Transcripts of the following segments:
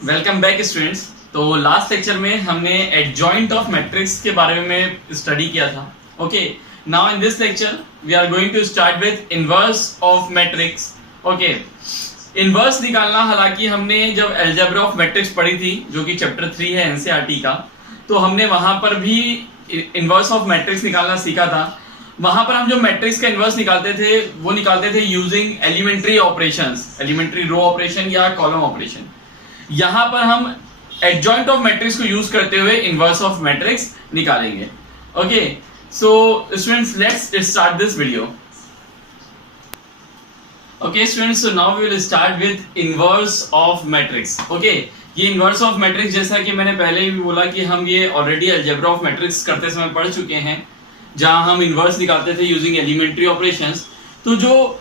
Welcome back students. तो last lecture में हमने एडजॉइंट ऑफ मैट्रिक्स के बारे में स्टडी किया था। Okay, now in this lecture we are going to start with inverse of matrix. Okay, inverse निकालना, हालांकि हमने जब अलजेब्रा ऑफ मैट्रिक्स पढ़ी थी जो कि चैप्टर 3 है एनसीईआरटी का, तो हमने वहां पर भी इनवर्स ऑफ मैट्रिक्स निकालना सीखा था। वहां पर हम जो मैट्रिक्स का इनवर्स निकालते थे वो निकालते थे using elementary operations, elementary row operation या कॉलम ऑपरेशन। यहां पर हम एडजॉइंट ऑफ मैट्रिक्स को यूज करते हुए इनवर्स ऑफ मैट्रिक्स निकालेंगे। Okay, so students let's start this video. Okay students, so now we will start with inverse of matrix. Okay, ये inverse of matrix, जैसा कि मैंने पहले भी बोला कि हम ये ऑलरेडी अलजेब्रा ऑफ मैट्रिक्स करते समय पढ़ चुके हैं, जहां हम इनवर्स निकालते थे यूजिंग एलिमेंट्री ऑपरेशंस। तो जो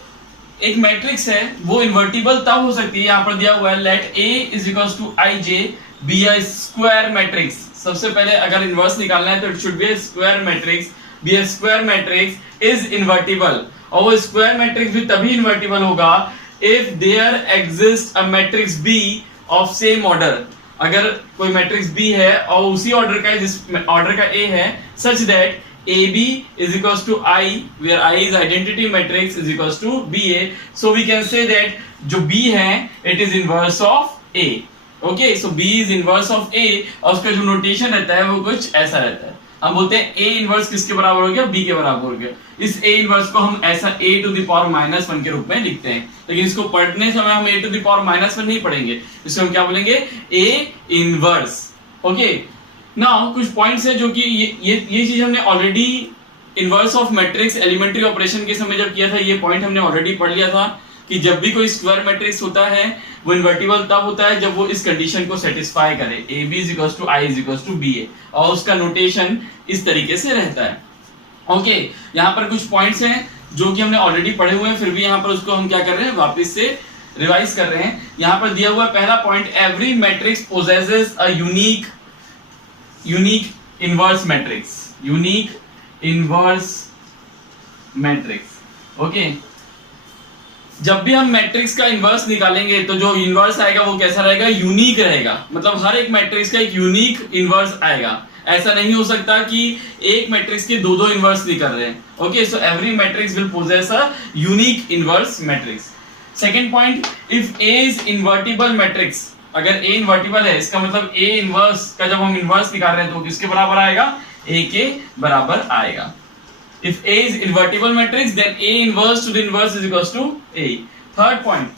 एक मैट्रिक्स है वो इन्वर्टिबल तब हो सकती है, यहां पर दिया हुआ है let A is equals to IJ be a square matrix. सबसे पहले अगर इनवर्स निकालना है तो it should be a square matrix, be a square matrix is invertible. और वो स्क्वायर मैट्रिक्स भी तभी इन्वर्टिबल होगा if there exist a matrix B of same order. अगर कोई मैट्रिक्स B है और उसी ऑर्डर का, जिस ऑर्डर का A है, such that AB is equals to I, where I is identity matrix is equals to BA. So we can say that जो B है it is inverse of A. Okay, so B is inverse of A और उसका जो notation रहता है वो कुछ ऐसा रहता है। हम बोलते हैं A इनवर्स किसके बराबर हो गया? B के बराबर हो गया। इस A इनवर्स को हम ऐसा A to the power -1 के रूप में लिखते हैं, लेकिन इसको पढ़ने समय हम A to the power -1 नहीं पढ़ेंगे, इसको हम क्या बोलेंगे? A inverse. ओके, नाउ कुछ पॉइंट्स है जो कि ये चीज हमने already inverse of matrix elementary operation के समय जब किया था, ये पॉइंट हमने ऑलरेडी पढ़ लिया था कि जब भी कोई स्क्वायर मैट्रिक्स होता है वो इन्वर्टिबल तब होता है जब वो इस कंडीशन को सेटिस्फाई करे, AB is equals to I is equals to BA, और उसका नोटेशन इस तरीके से रहता है। ओके, यहाँ पर कुछ पॉइंट्स हैं जो कि हमने ऑलरेडी पढ़े हुए हैं, फिर भी यहाँ पर उसको हम क्या कर रहे हैं, वापस से रिवाइज कर रहे हैं। यहाँ पर दिया हुआ पहला पॉइंट, एवरी मैट्रिक्स पोजेसेस अ unique inverse matrix, unique inverse matrix. Okay, जब भी हम मैट्रिक्स का इनवर्स निकालेंगे तो जो इनवर्स आएगा वो कैसा रहेगा? यूनिक रहेगा। मतलब हर एक मैट्रिक्स का एक यूनिक इनवर्स आएगा। ऐसा नहीं हो सकता कि एक मैट्रिक्स के दो इनवर्स निकल रहे हैं। Okay, so every matrix will possess a unique inverse matrix. Second point, if A is invertible matrix, अगर A इन्वर्टिबल है इसका मतलब A इनवर्स का जब हम इनवर्स निकाल रहे हैं तो किसके बराबर आएगा? A के बराबर आएगा। If A is invertible matrix, then A inverse to the inverse is equals to A. Third point,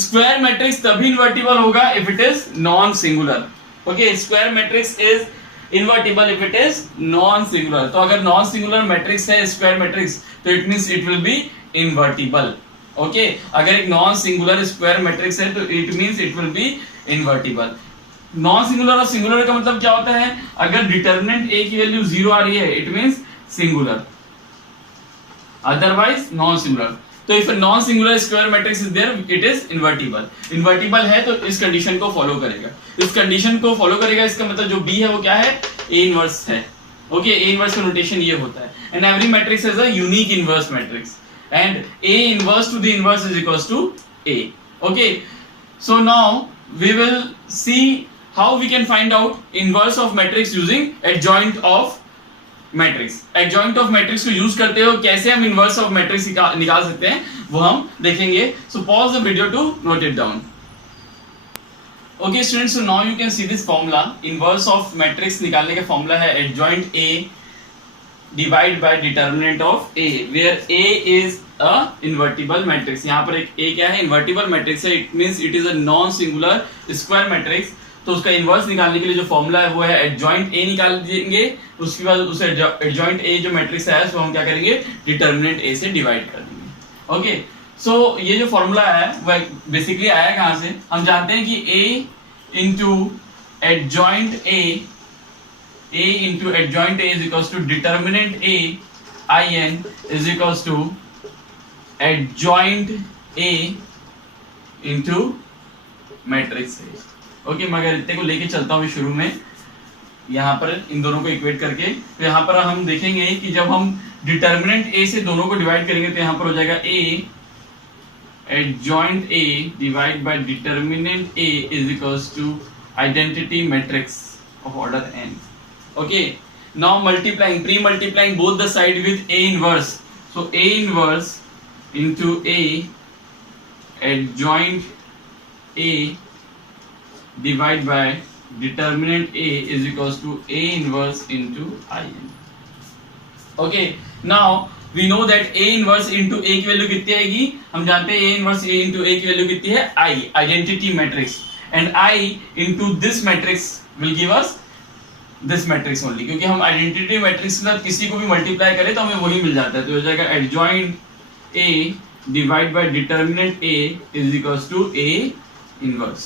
square matrix तभी invertible होगा if it is non-singular. Okay, square matrix is invertible if it is non-singular. तो अगर non-singular matrix है square matrix, तो it means it will be invertible. Okay, अगर एक non-singular square matrix है तो it means it will be invertible. Non-singular और singular का मतलब क्या होता है? अगर determinant A की वैल्यू 0 आ रही है, it means singular. Otherwise non-singular. तो if a non-singular square matrix is there, it is invertible. Invertible है तो इस कंडीशन को फॉलो करेगा। इस कंडीशन को फॉलो करेगा, इसका मतलब जो B है वो क्या है? A इनवर्स है। ओके, A इनवर्स का नोटेशन ये होता है। And every matrix has a unique inverse matrix. And A inverse to the inverse is equals to A. Okay, so now we will see how we can find out inverse of matrix using adjoint of matrix. Adjoint of matrix को use करते हो कैसे हम inverse of matrix निकाल सकते हैं वो हम देखेंगे। So pause the video to note it down. Okay students, so now you can see this formula. Inverse of matrix निकालने का फॉर्मूला है adjoint A divide by determinant of A, where A is a invertible matrix. यहाँ पर एक A क्या है? Invertible matrix है, it means it is a non singular square matrix. तो उसका इनवर्स निकालने के लिए जो फॉर्मूला है वो है एडजॉइंट A निकाल देंगे, उसके बाद उसे एडजॉइंट A जो मैट्रिक्स है उसको हम क्या करेंगे? डिटर्मिनेंट A से डिवाइड कर देंगे। ओके, सो ये जो फॉर्मूला है वो बेसिकली आया कहां से? हम जानते हैं कि A into adjoint A is equals to determinant A IN is equals to adjoint A into matrix A। Okay, मैं अगर इतने को लेके चलता हूँ शुरू में, यहाँ पर इन दोनों को इक्वेट करके, तो यहाँ पर हम देखेंगे कि जब हम डिटर्मिनेंट A से दोनों को डिवाइड करेंगे तो यहाँ पर हो जाएगा A adjoint A divided by determinant A is equals to identity matrix of order n. Okay, now pre-multiplying both the side with A inverse. So A inverse into A adjoint A divided by determinant A is equals to A inverse into In. Okay, now we know that A inverse into A की value कितनी आएगी? हम जानते हैं A inverse A into A की value कितनी है? I, identity matrix, and I into this matrix will give us this matrix only, क्योंकि हम identity matrix के साथ किसी को भी मल्टीप्लाई करें तो हमें वही मिल जाता है. तो हो जाएगा adjoint A divided by determinant A is equals to A inverse.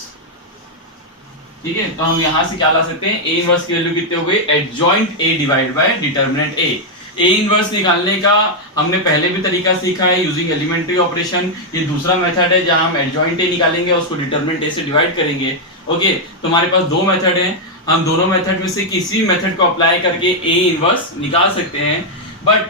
ठीक है, तो हम यहाँ से क्या ला सकते हैं? A इनवर्स की वैल्यू कितनी हो गई? adjoint A divide by determinant A. A inverse निकालने का हमने पहले भी तरीका सीखा है यूजिंग एलिमेंट्री ऑपरेशन. ये दूसरा मेथड है जहां हम adjoint A निकालेंगे, उसको डिटरमिनेंट A से डिवाइड करेंगे. ओके, तो हमारे पास दो मेथड हैं. हम दोनों मेथड में से किसी भी मेथड को अप्लाई करके A इनवर्स निकाल सकते हैं. बट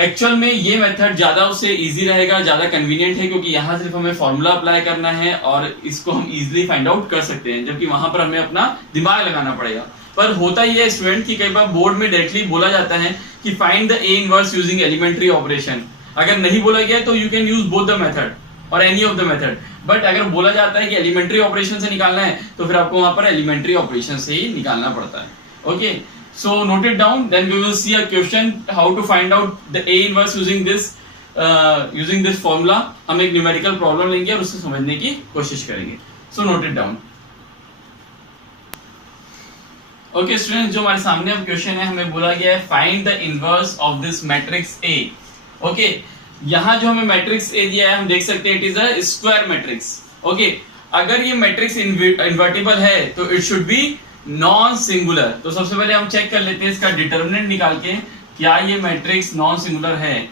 एक्चुअल में ये मेथड ज्यादा उससे इजी रहेगा, ज्यादा कन्वीनियंट है, क्योंकि यहाँ सिर्फ हमें फॉर्मूला अप्लाई करना है और इसको हम इजीली फाइंड आउट कर सकते हैं, जबकि वहां पर हमें अपना दिमाग लगाना पड़ेगा. पर होता ही है स्टूडेंट कि कई बार बोर्ड में डायरेक्टली बोला जाता है कि find the A inverse using elementary operation. अगर नहीं बोला गया तो you can use both the method और any of the method. But अगर बोला जाता है कि एलिमेंट्री ऑपरेशन से निकालना है तो फिर आपको वहां पर एलिमेंट्री ऑपरेशन से ही निकालना पड़ता है. Okay, so note it down, then we will see a question how to find out the A inverse using this formula. हम एक न्यूमेरिकल प्रॉब्लम लेंगे और उससे समझने की कोशिश करेंगे. So note it down. Okay students, जो हमारे सामने अब क्वेश्चन है, हमें बोला गया है find the inverse of this matrix A. Okay, यहाँ जो हमें मैट्रिक्स A दिया है हम देख सकते हैं it is a square matrix. Okay, अगर ये मैट्रिक्स इन्वर्टिबल है तो it should be non singular. तो सबसे पहले हम चेक कर लेते हैं इसका डिटरमिनेंट निकाल के, क्या ये मैट्रिक्स नॉन सिंगुलर है.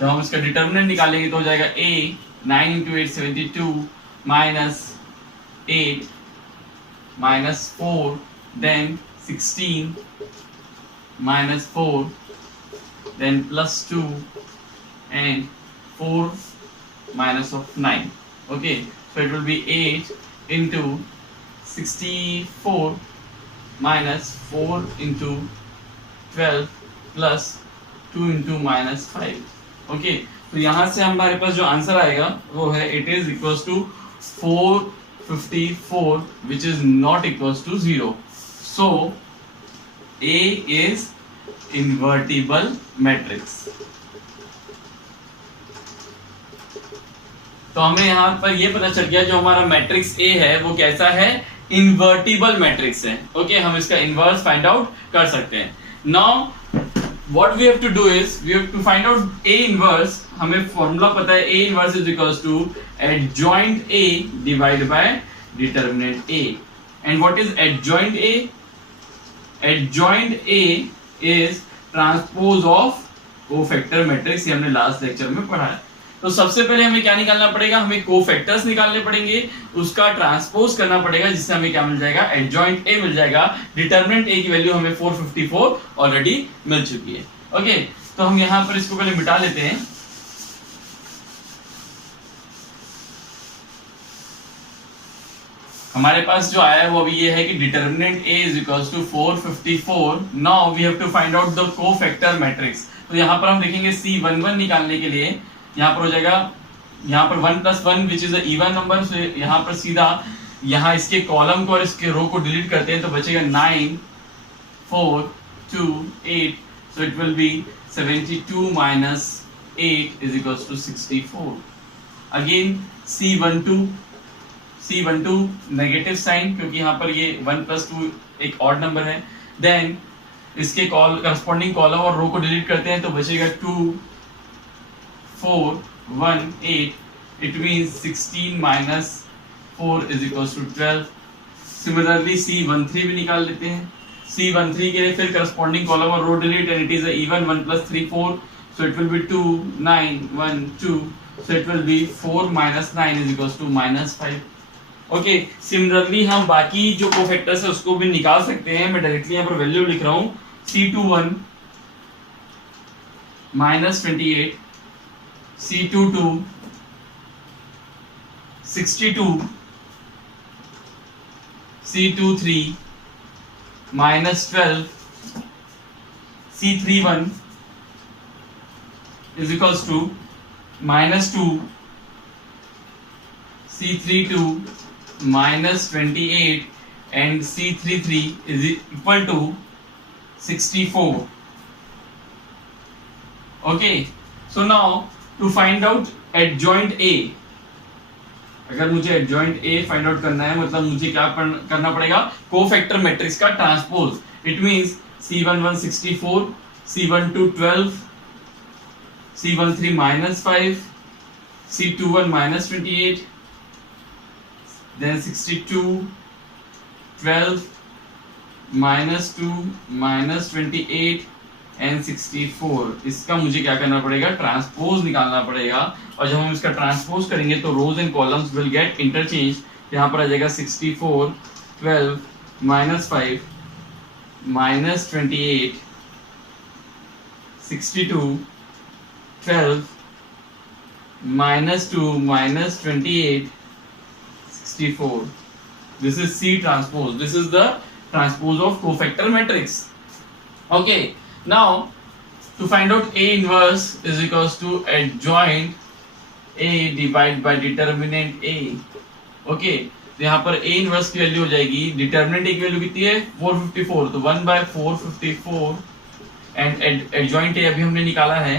तो हम इसका डिटरमिनेंट निकालेंगे तो हो जाएगा A 9 into 8 72 minus 8 minus 4 then 16 minus 4 then plus 2 and 4 minus of 9. Okay, so it will be 8 into 64 minus 4 into 12 plus 2 into minus 5. Okay, तो यहाँ से हमारे पास जो आंसर आएगा वो है it is equals to 454 which is not equals to 0. So A is invertible matrix. तो हमें यहाँ पर ये पता चल गया जो हमारा मैट्रिक्स A है वो कैसा है? इन्वर्टिबल मैट्रिक्स है. ओके, हम इसका इनवर्स फाइंड आउट कर सकते हैं. Now what we have to do is we have to find out A inverse. हमें फॉर्मूला पता है A inverse is equals to adjoint A divide by determinant A. And what is adjoint A? adjoint A is transpose of cofactor matrix. ये हमने last lecture में पढ़ा है. तो सबसे पहले हमें क्या निकालना पड़ेगा? हमें कोफैक्टर्स निकालने पड़ेंगे, उसका ट्रांसपोज करना पड़ेगा, जिससे हमें क्या मिल जाएगा? एडजॉइंट A मिल जाएगा. डिटरमिनेंट A की वैल्यू हमें 454 ऑलरेडी मिल चुकी है. ओके, तो हम यहाँ पर इसको पहले मिटा लेते हैं. हमारे पास जो आया है वो अभी ये है कि determinant A is equals to 454. Now we have to find out the cofactor matrix. तो यहाँ पर हम देखेंगे C11 निकालने के लिए यहाँ पर हो जाएगा, यहाँ पर 1 + 1 विच इज इवन नंबर. सो यहाँ पर सीधा यहाँ इसके कॉलम को और इसके रो को डिलीट करते हैं तो बचेगा 9 4 2 8. So it will be 72 minus 8 is equals to 64. Again C12 negative sign, क्योंकि यहाँ पर ये 1 + 2 एक ऑड नंबर है. देन इसके करस्पॉन्डिंग कॉलम और रो को डिलीट करते हैं तो बचेगा 2 4 1 8. It means 16 minus 4 is equals to 12. Similarly C13 भी निकाल लेते हैं. C13 के लिए फिर करस्पॉन्डिंग कॉलम और row delete and it is even 1 + 3 4. So it will be 2 9 1 2. So it will be 4 minus 9 is equals to -5. Okay, similarly हम बाकी जो कोफैक्टर्स है उसको भी निकाल सकते हैं. मैं डायरेक्टली यहाँ पर वैल्यू लिख रहा हूँ. C21 -28, C22 62, C23 -12, C31 is equals to -2, C32 -28 and C33 is equal to 64. Okay, so now to find out adjoint A, अगर मुझे adjoint A फाइंड आउट करना है मतलब मुझे क्या करना पड़ेगा, कोफैक्टर मैट्रिक्स का transpose. It means C11 64, C12 12, C13 -5, C21 -28, then 62 12 -2 -28 and 64. इसका मुझे क्या करना पड़ेगा, ट्रांसपोज निकालना पड़ेगा. और जब हम इसका ट्रांसपोज करेंगे तो rows and columns will get interchange. यहाँ पर आ जाएगा 64 12 -5 -28 62 12 -2 -28 64. This is C transpose. This is the transpose of cofactor matrix. Okay, now to find out A inverse is equals to adjoint A divided by determinant A. Okay, तो यहाँ पर A inverse की value हो जाएगी, determinant A की value कितनी है 454, तो 1/454 and adjoint A अभी हमने निकाला है.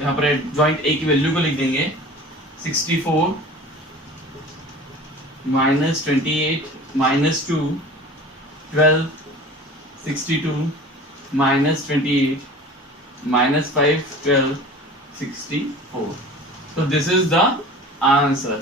यहाँ पर adjoint A की वैल्यू को लिख देंगे 64 -28 -2 12 62 -28 -5 12 64. So this is the answer.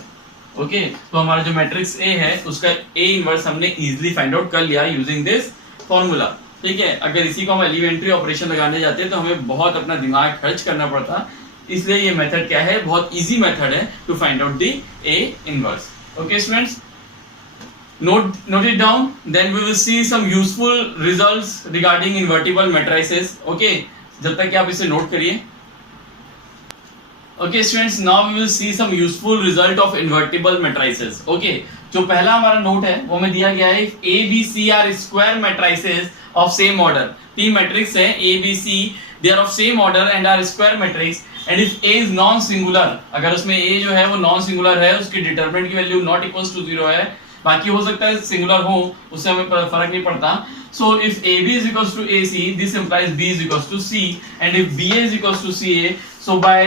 Okay, तो हमारा जो मैट्रिक्स A है उसका A इनवर्स हमने इजीली फाइंड आउट कर लिया यूजिंग दिस फॉर्मूला. ठीक है, अगर इसी को हम एलिमेंट्री ऑपरेशन लगाने जाते हैं तो हमें बहुत अपना दिमाग खर्च करना पड़ता, इसलिए ये मेथड क्या है, बहुत इजी मेथड है to find out the A inverse. Okay students, note it down, then we will see some useful results regarding invertible matrices. Okay, जब तक कि आप इसे नोट करिए. Okay students, now we will see some useful result of invertible matrices. Okay, जो पहला हमारा note है वो हमें दिया गया है, A B C are square matrices of same order. तीन मैट्रिक्स है A B C, they are of same order and are square matrix. And if A is non singular, अगर उसमें A जो है वो नॉन सिंगुलर है, उसकी determinant की वैल्यू नॉट इक्वल्स टू 0 है, बाकी हो सकता है सिंगुलर हो, उससे हमें फर्क नहीं पड़ता. So if AB is equals to AC, this implies B is equals to C, and if BA is equals to CA, so by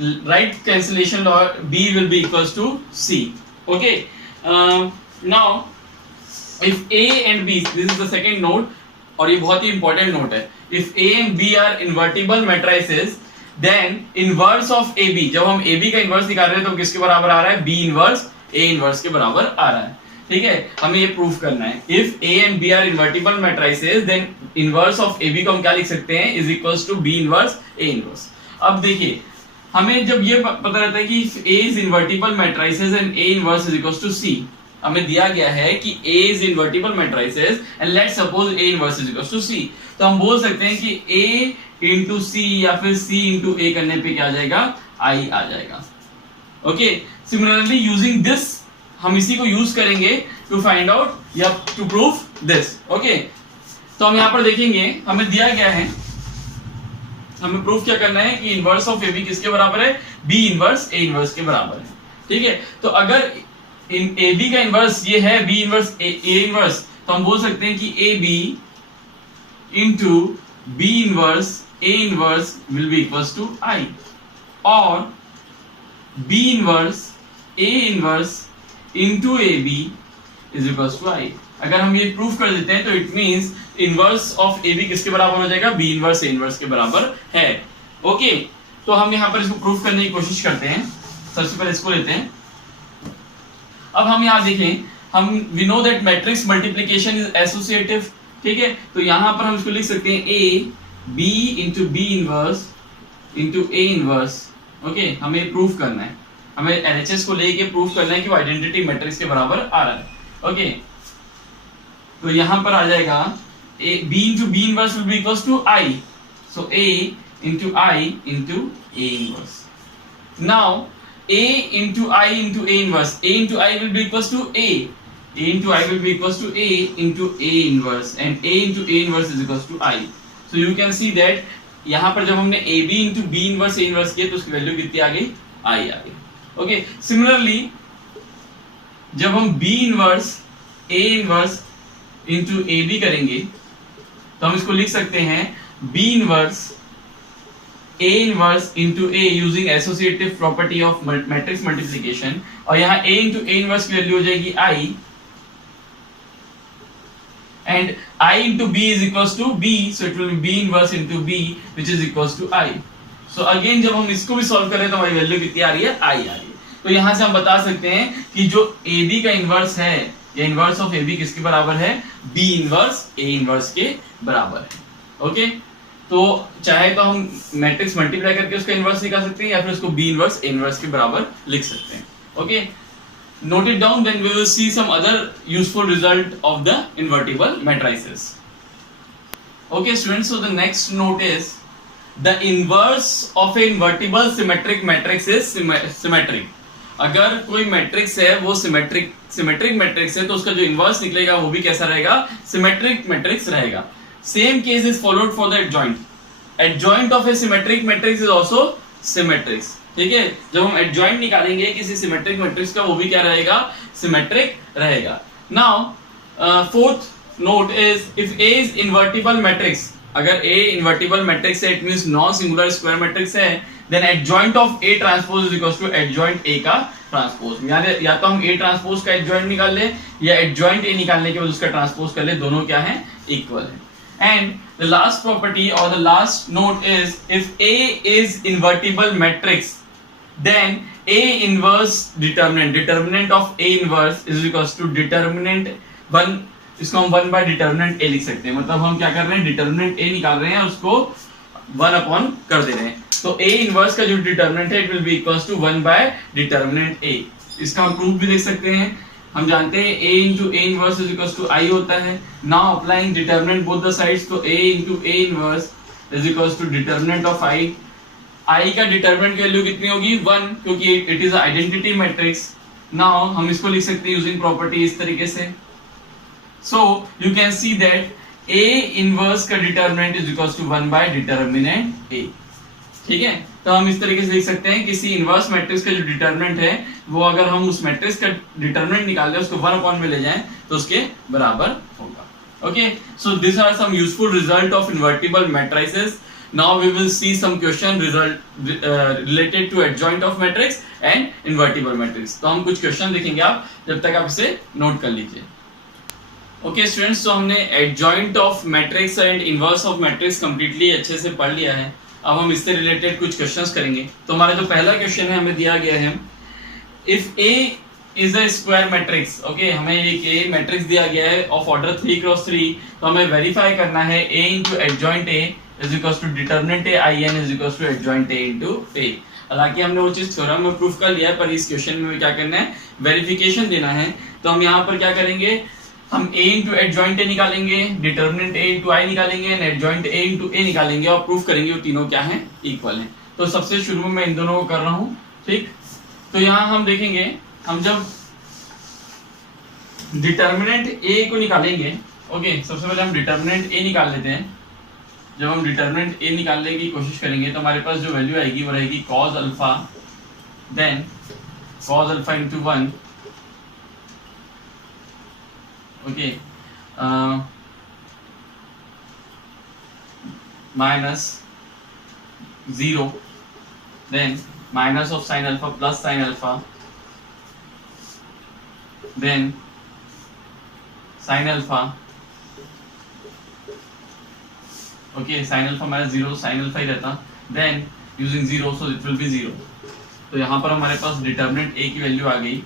right cancellation law B will be equals to C. Okay, now if A and B, this is the second note और ये बहुत ही important note है. If A and B are invertible matrices, then inverse of AB, जब हम AB का inverse निकाल रहे हैं तो किसके बराबर आ रहा है, B इनवर्स A इनवर्स के बराबर आ रहा है. ठीक है, हमें ये प्रूफ करना है. If A and B are invertible matrices, then inverse of AB को हम क्या लिख सकते हैं, is equals to B inverse A inverse. अब देखिए, हमें जब ये पता रहता है कि A is invertible matrices and A inverse is equals to C, हमें दिया गया है कि A is invertible matrices and let's suppose A inverse is equals to C, तो हम बोल सकते हैं कि A इंटू C या फिर C इंटू A करने पे क्या आ जाएगा, I आ जाएगा. ओके, सिमिलरली यूजिंग दिस, हम इसी को यूज करेंगे टू फाइंड आउट या टू प्रूव दिस. ओके, तो हम यहाँ पर देखेंगे, हमें दिया गया है, हमें प्रूफ क्या करना है कि इनवर्स ऑफ AB किसके बराबर है, B इनवर्स A इनवर्स के बराबर है. ठीक है, तो अगर इन AB का इनवर्स ये है B इनवर्स A इनवर्स, तो हम बोल सकते हैं कि AB into B inverse A inverse will be equals to I, और B inverse A inverse into AB is equals to I. अगर हम ये प्रूफ कर देते हैं तो it means inverse of AB किसके बराबर हो जाएगा, B इनवर्स A इनवर्स के बराबर है. ओके, तो हम यहाँ पर इसको प्रूफ करने की कोशिश करते हैं. सबसे पहले इसको लेते हैं. अब हम यहाँ देखें, हम we know that matrix multiplication is associative. ठीक है, तो यहाँ पर हम इसको लिख सकते हैं A B into B inverse into A inverse. Okay, हमें प्रूफ करना है, हमें LHS को लेके प्रूफ करना है कि वो आइडेंटिटी मैट्रिक्स के बराबर आ रहा है. ओके, तो यहाँ पर आ जाएगा B into B inverse will be equals to I. So A into I into A inverse. Now A into I into A inverse. A into I will be equals to A. A into I will be equals to A into A inverse, and A into A inverse is equals to I. So you can see that यहाँ पर जब हमने A B into B inverse A inverse किया तो उसकी value कितनी आ गई? I आ गई. ओके, सिमिलरली जब हम B inverse A inverse into AB करेंगे तो हम इसको लिख सकते हैं B inverse A inverse into A using associative property of matrix multiplication, और यहाँ A into A इनवर्स की वैल्यू हो जाएगी I, and I into B is equals to B, so it will be B inverse into B which is equals to I. So again जब हम इसको भी solve करें तो हमारी वैल्यू कितनी आ रही है? I आ रही है. तो यहाँ से हम बता सकते हैं कि जो AB का इनवर्स है या इनवर्स ऑफ AB किसके बराबर है? B इनवर्स A इनवर्स के बराबर है. ओके, तो चाहे तो हम मैट्रिक्स मल्टीप्लाई करके उसका इनवर्स निकाल सकते हैं या फिर उसको B इनवर्स A इनवर्स के बराबर लिख सकते हैं. Okay, note it down, then we will see some other useful result of the invertible matrices. Okay students, so the next note is the inverse of a invertible symmetric matrix is symmetric. अगर कोई matrix है वो symmetric matrix है तो उसका जो inverse निकलेगा वो भी कैसा रहेगा? सिमेट्रिक मैट्रिक्स रहेगा. Same case is followed for the adjoint. Adjoint of a symmetric matrix is also symmetrics. ठीक है, जब हम एडजॉइंट निकालेंगे किसी सिमेट्रिक मैट्रिक्स का वो भी क्या रहेगा? सिमेट्रिक रहेगा. Now fourth note is if A is invertible matrix. अगर A इन्वर्टिबल मैट्रिक्स है, it means non singular square matrix है, then adjoint of A transpose is equals to adjoint A का ट्रांसपोज. या तो हम A ट्रांसपोज का adjoint निकाल ले या एडजॉइंट A निकालने के बाद उसका ट्रांसपोज कर ले, दोनों क्या है? इक्वल है. And the last property or the last note is if A is invertible matrix, then A inverse determinant of A inverse is equals to determinant 1. इसको हम 1 by determinant A लिख सकते हैं. मतलब हम क्या कर रहे हैं? determinant A निकाल रहे हैं और उसको 1 upon कर दे रहे हैं. तो A inverse का जो determinant है it will be equals to 1 by determinant A. इसका हम प्रूफ भी देख सकते हैं. हम जानते हैं A into A inverse is equals to I होता है. Now applying determinant both the sides, तो A into A inverse is equals to determinant of I. I का डिटरमिनेंट की वैल्यू कितनी होगी? 1, क्योंकि it is identity matrix. Now हम इसको लिख सकते हैं यूजिंग प्रॉपर्टी इस तरीके से. So you can see that A inverse का determinant is equals to 1 by determinant A. ठीक है, तो हम इस तरीके से लिख सकते हैं किसी इनवर्स मैट्रिक्स का जो डिटरमिनेंट है वो अगर हम उस मैट्रिक्स का डिटरमिनेंट निकाल दें उसको 1 अपॉन में ले जाएं तो उसके बराबर होगा. Okay, so this are some useful result of invertible matrices. Now we will see some question related to adjoint of matrix and invertible matrix. तो हम कुछ क्वेश्चन देखेंगे, आप जब तक आप इसे नोट कर लीजिए. ओके स्टूडेंट्स, तो हमने adjoint of matrix and inverse of matrix completely अच्छे से पढ़ लिया है. अब हम इससे रिलेटेड कुछ क्वेश्चंस करेंगे. तो हमारा जो पहला क्वेश्चन है हमें दिया गया है if A is a square matrix. Okay, हमें एक A मैट्रिक्स दिया गया है of order 3x3. तो हमें वेरीफाई करना है A into adjoint A is equals to determinant A in is equals to adjoint A into A. हालांकि हमने वो चीज थ्योरम में प्रूफ कर लिया है, पर इस क्वेश्चन में क्या करना है? वेरिफिकेशन देना है. तो हम यहाँ पर क्या करेंगे? हम A into adjoint A निकालेंगे, determinant A into I निकालेंगे and adjoint A into A निकालेंगे और प्रूफ करेंगे वो तीनों क्या हैं? इक्वल हैं. तो सबसे शुरू में मैं इन दोनों को कर रहा हूँ. ठीक, तो यहाँ हम देखेंगे, हम जब डिटर्मिनेंट A को निकालेंगे, ओके, सबसे पहले हम डिटर्मिनेंट A निकाल लेते हैं. जब हम डिटर्मिनेंट A निकालने की कोशिश करेंगे तो हमारे पास जो वैल्यू आएगी वो रहेगी cos alpha, then cos alpha into 1, okay, minus 0, then minus of sine alpha plus sine alpha, then sine alpha, okay, sine alpha minus 0, sine alpha ही रहता, then using 0 so it will be 0. तो यहाँ पर हमारे पास determinant A की value आ गई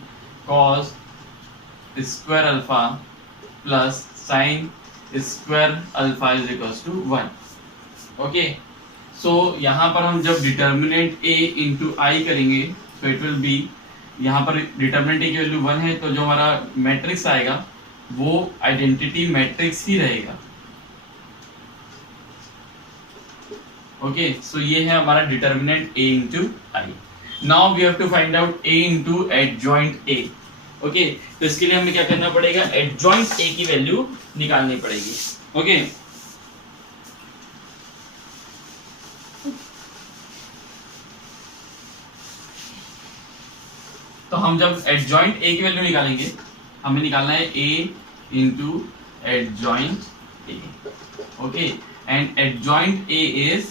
cos square alpha plus sine square alpha is equals to 1. Okay, so यहाँ पर हम जब डिटर्मिनेंट A इंटू आई करेंगे तो इट विल बी, यहाँ पर डिटर्मिनेंट A की वैल्यू 1 है तो जो हमारा मैट्रिक्स आएगा वो आइडेंटिटी मैट्रिक्स ही रहेगा. ओके, सो ये है हमारा determinant a into I. Now we have to find out a into adjoint a. Okay, तो इसके लिए हमें क्या करना पड़ेगा, एडजॉइंट a की वैल्यू निकालनी पड़ेगी. ओके, तो हम जब एडजॉइंट a की वैल्यू निकालेंगे, हमें निकालना है a into adjoint a. Okay, and adjoint a is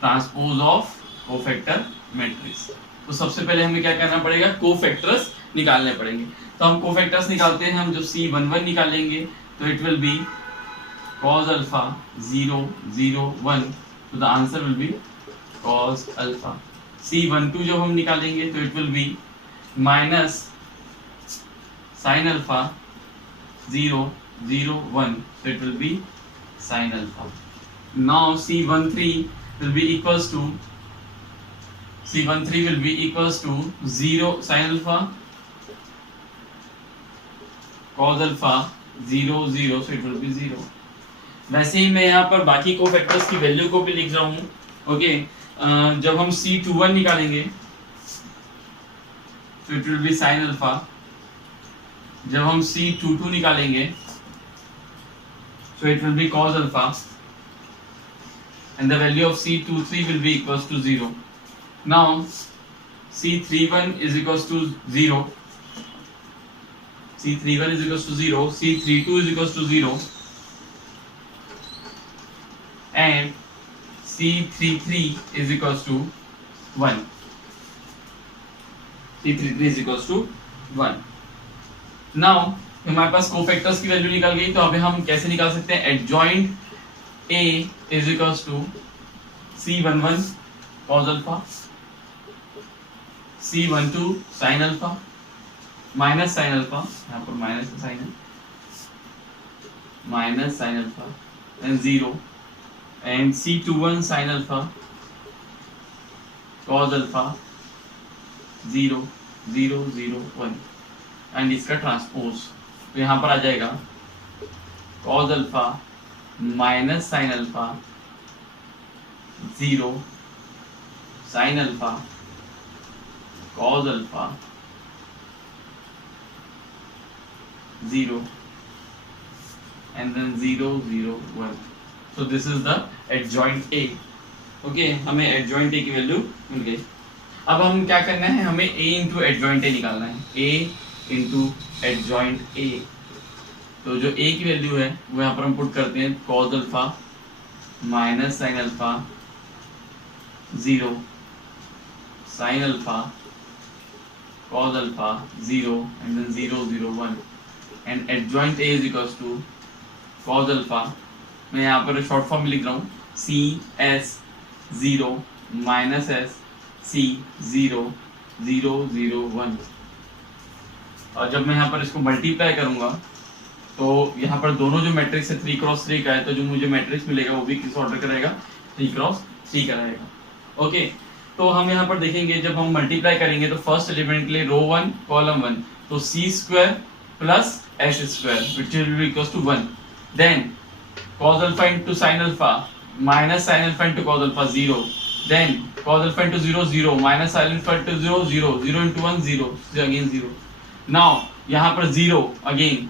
transpose of cofactor matrix. तो सबसे पहले हमें क्या करना पड़ेगा, कोफैक्टर्स निकालने पड़ेंगे. तो हम कोफैक्टर्स निकालते हैं. हम जब C11 निकालेंगे तो it will B cos alpha 0 0 1, तो the answer will be cos alpha. C12 जब हम निकालेंगे तो it will B minus sin alpha 0 0 1, so it will be sin alpha. Now C13 will be equals to 0 sin alpha cos alpha 0 0, so it will be 0. वैसे ही मैं यहाँ पर बाकी cofactors की वैल्यू को भी लिख रहा हूँ. ओके, जब हम C21 निकालेंगे तो it will B sin alpha. जब हम C22 निकालेंगे so it will be cos alpha, and the value of C23 will be equals to 0. Now C31 is equals to 0, C31 is equals to 0, C32 is equals to 0, and C33 is equals to 1. C33 is equals to 1. Now हमारे पास cofactors की value निकल गई. तो अभी हम कैसे निकाल सकते हैं, adjoint a is equals to C11 cos alpha, C12 sin alpha minus sin alpha, यहाँ पर माइनस साइन है, minus sin alpha and 0, and C21 sin alpha cos alpha 0 0 0 1, and इसका ट्रांसपोज. तो यहाँ पर आ जाएगा cos alpha minus sine alpha 0 sine alpha cos alpha 0 and then 0 0 1. So this is the adjoint A. Okay, हमें adjoint A की value मिल गई. अब हम क्या करना है, हमें A इंटू एडजॉइंट A निकालना है. A into adjoint A. तो जो A की वैल्यू है वो यहाँ पर हम पुट करते हैं, cos alpha minus sine alpha 0 sine alpha cos alpha 0 and then 0 0 1, and adjoint A is equals to cos alpha, मैं यहाँ पर शॉर्ट फॉर्म में लिख रहा हूँ, C S 0 minus S C 0 0 0 1. और जब मैं यहाँ पर इसको मल्टीप्लाई करूंगा तो यहाँ पर दोनों जो मैट्रिक्स है 3x3 का है, तो जो मुझे मैट्रिक्स मिलेगा वो भी किस ऑर्डर का रहेगा, 3x3 का रहेगा. ओके, तो हम यहाँ पर देखेंगे जब हम मल्टीप्लाई करेंगे तो फर्स्ट एलिमेंट के लिए रो 1 कॉलम 1, तो c square plus s square which will be equals to 1. Then cos alpha into sin alpha minus sin alpha into cos alpha 0. Then cos alpha into 0 0 minus sin alpha into 0 0 0 into 1 0, so again 0. Now यहाँ पर 0 again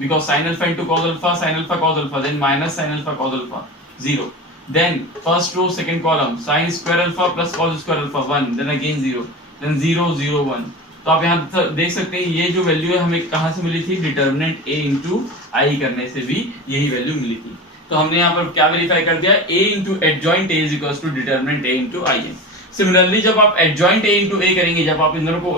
because sin alpha into cos alpha, sin alpha cos alpha, then minus sin alpha cos alpha 0. Then first row second column sin square alpha plus cos square alpha 1, then again 0, then 0 0 1. तो आप यहाँ देख सकते हैं ये जो value है हमें कहाँ से मिली थी, डिटर्मिनेंट a इंटू आई करने से भी यही वैल्यू मिली थी. तो हमने यहाँ पर क्या वेरीफाई कर दिया, a into adjoint a is equals to determinant a into I है. सिमिलरली जब आप एडजॉइंट a इंटू a करेंगे, जब आप इन दोनों को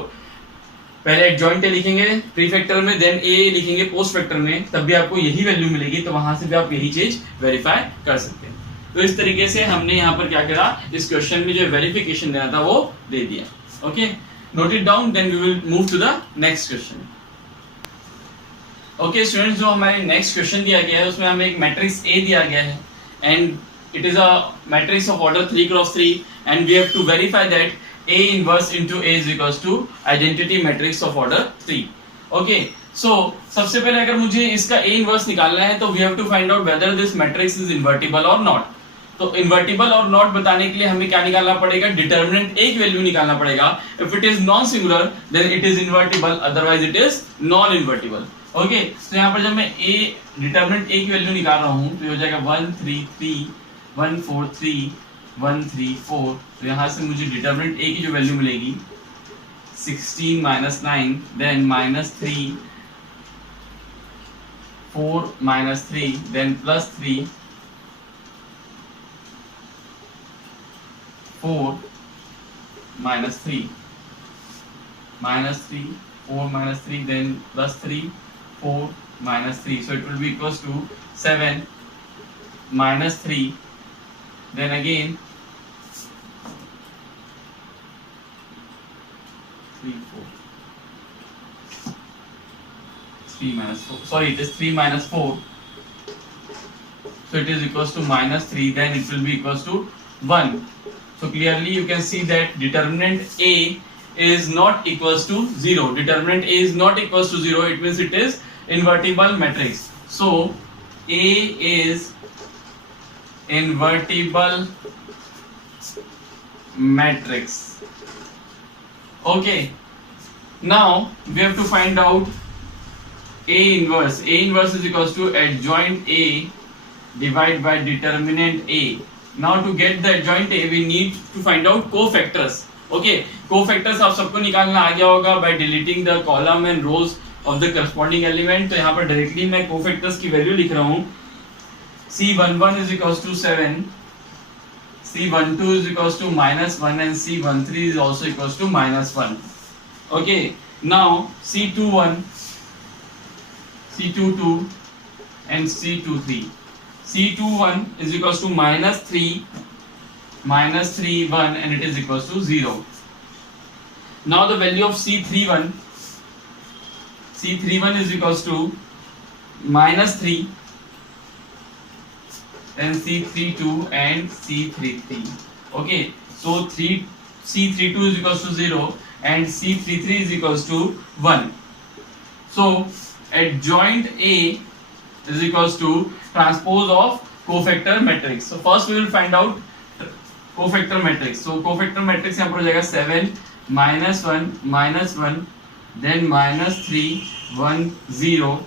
पहले एडजॉइंट A लिखेंगे प्री फैक्टर में, देन A लिखेंगे पोस्ट फैक्टर में, तब भी आपको यही वैल्यू मिलेगी. तो वहां से भी आप यही चीज वेरीफाई कर सकते हैं. तो इस तरीके से हमने यहाँ पर क्या करा, इस क्वेश्चन में जो वेरिफिकेशन देना था वो दे दिया. Okay, note it down, then we will move to the next question. Okay students, जो हमारे नेक्स्ट क्वेश्चन दिया गया है उसमें हमें एक मैट्रिक्स A दिया गया है and it is a matrix of order 3x3 and we have to verify that A inverse into A is equals to identity matrix of order 3. Okay, so सबसे पहले अगर मुझे इसका A inverse निकालना है तो we have to find out whether this matrix is invertible or not. तो invertible और नॉट बताने के लिए हमें क्या निकालना पड़ेगा, डिटर्मिनेंट ए की वैल्यू निकालना पड़ेगा. If it is non singular then it is invertible, otherwise it is non invertible. Okay, तो यहाँ पर जब मैं ए डिटर्मिनेंट ए की वैल्यू निकाल रहा हूँ तो ये हो जाएगा 1 3 3 1 4 3 1 3 4. तो यहाँ से मुझे डिटर्मिनेंट ए की जो वैल्यू मिलेगी 16 minus 9, then minus 3 4 minus 3, then plus 3 4 minus 3 minus 3 4 minus 3, then plus 3 4 minus 3. So it will be equals to 7 minus 3, then again 3 4 3 minus 4, sorry, it is 3 minus 4. So it is equals to minus 3, then it will be equals to 1. So clearly you can see that determinant A is not equals to 0. Determinant A is not equals to 0. It means it is invertible matrix. So A is invertible matrix. Okay, now we have to find out A inverse. A inverse is equals to adjoint A divided by determinant A. Now to get the adjoint A we need to find out cofactors. Okay, cofactors आप सबको निकालना आ गया होगा by deleting the column and rows of the corresponding element. तो यहाँ पर directly मैं cofactors की वैल्यू लिख रहा हूँ. C11 is equals to 7, C12 is equals to minus 1 and C13 is also equals to minus 1. Okay, now C21, C22 and C23. C21 is equals to minus 3, 1 and it is equals to 0. Now the value of C31 is equals to minus 3, then C32 and C33. Okay, so C32 is equals to 0 and C33 is equals to 1. So adjoint A is equals to transpose of cofactor matrix. So first we will find out cofactor matrix. So cofactor matrix यहाँ पर हो जाएगा 7 minus 1 then minus 3 1 0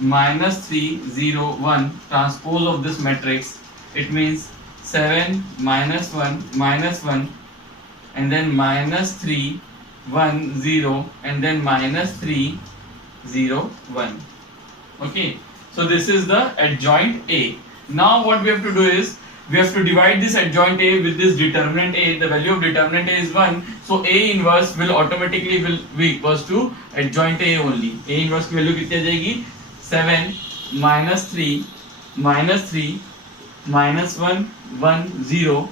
minus 3 0 1. Transpose of this matrix, it means 7 minus 1 and then minus 3 1 0 and then minus 3 0 1. Okay, so this is the adjoint A. Now what we have to do is we have to divide this adjoint A with this determinant A. The value of determinant A is 1, so A inverse will automatically will be equals to adjoint A only. A inverse की value कितनी आ जाएगी 7 minus 3 minus 1 1 0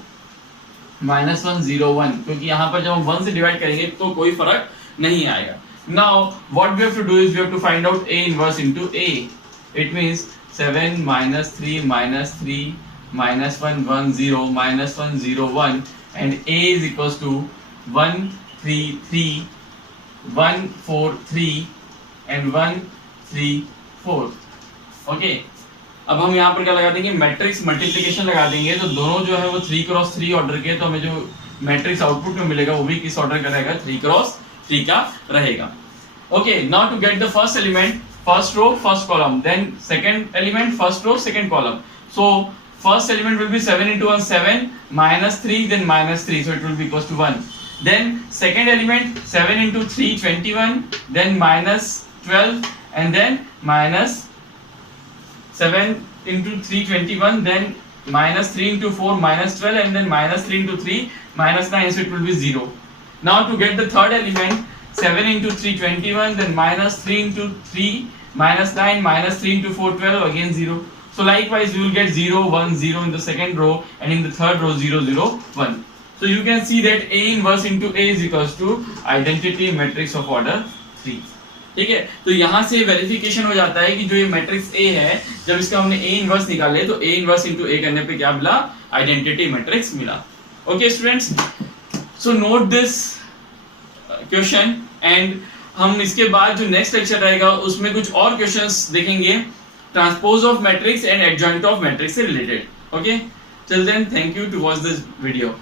minus 1 0 1, क्योंकि यहाँ पर जब हम 1 से divide करेंगे तो कोई फर्क नहीं आएगा. Now what we have to do is we have to find out A inverse into A. It means 7 minus 3 minus 1 1 0 minus 1 0 1 and A is equals to 1 3 3 1 4 3 and 1 3 4. Okay, अब हम यहाँ पर क्या लगा देंगे, मैट्रिक्स मल्टीप्लिकेशन लगा देंगे. तो दोनों जो है वो 3x3 ऑर्डर के, तो हमें जो मैट्रिक्स आउटपुट में मिलेगा वो भी किस ऑर्डर का रहेगा, 3x3 का रहेगा. Okay, now to get the first element, first row first column, then second element first row second column. So first element will be 7 into 1 7 minus 3 then minus 3, so it will be equals to 1. Then second element 7 into 3 21 then minus 12 and then minus 7 into 3 21 then minus 3 into 4 minus 12 and then minus 3 into 3 minus 9, so it will be 0. Now to get the third element 7 into 3 21 then minus 3 into 3 minus 9 minus 3 into 4 12, again 0. So likewise we will get 0 1 0 in the second row and in the third row 0 0 1. So you can see that A inverse into A is equals to identity matrix of order 3. ठीक है, तो यहाँ से verification हो जाता है कि जो ये मैट्रिक्स A है, जब इसका हमने A इनवर्स निकाले तो A इनवर्स इनटू A करने पे क्या मिला, आइडेंटिटी मैट्रिक्स मिला. Okay students, so note this question and हम इसके बाद जो नेक्स्ट लेक्चर रहेगा उसमें कुछ और क्वेश्चंस देखेंगे transpose of matrix and adjoint of matrix से related. Okay, Till then, thank you to watch this video.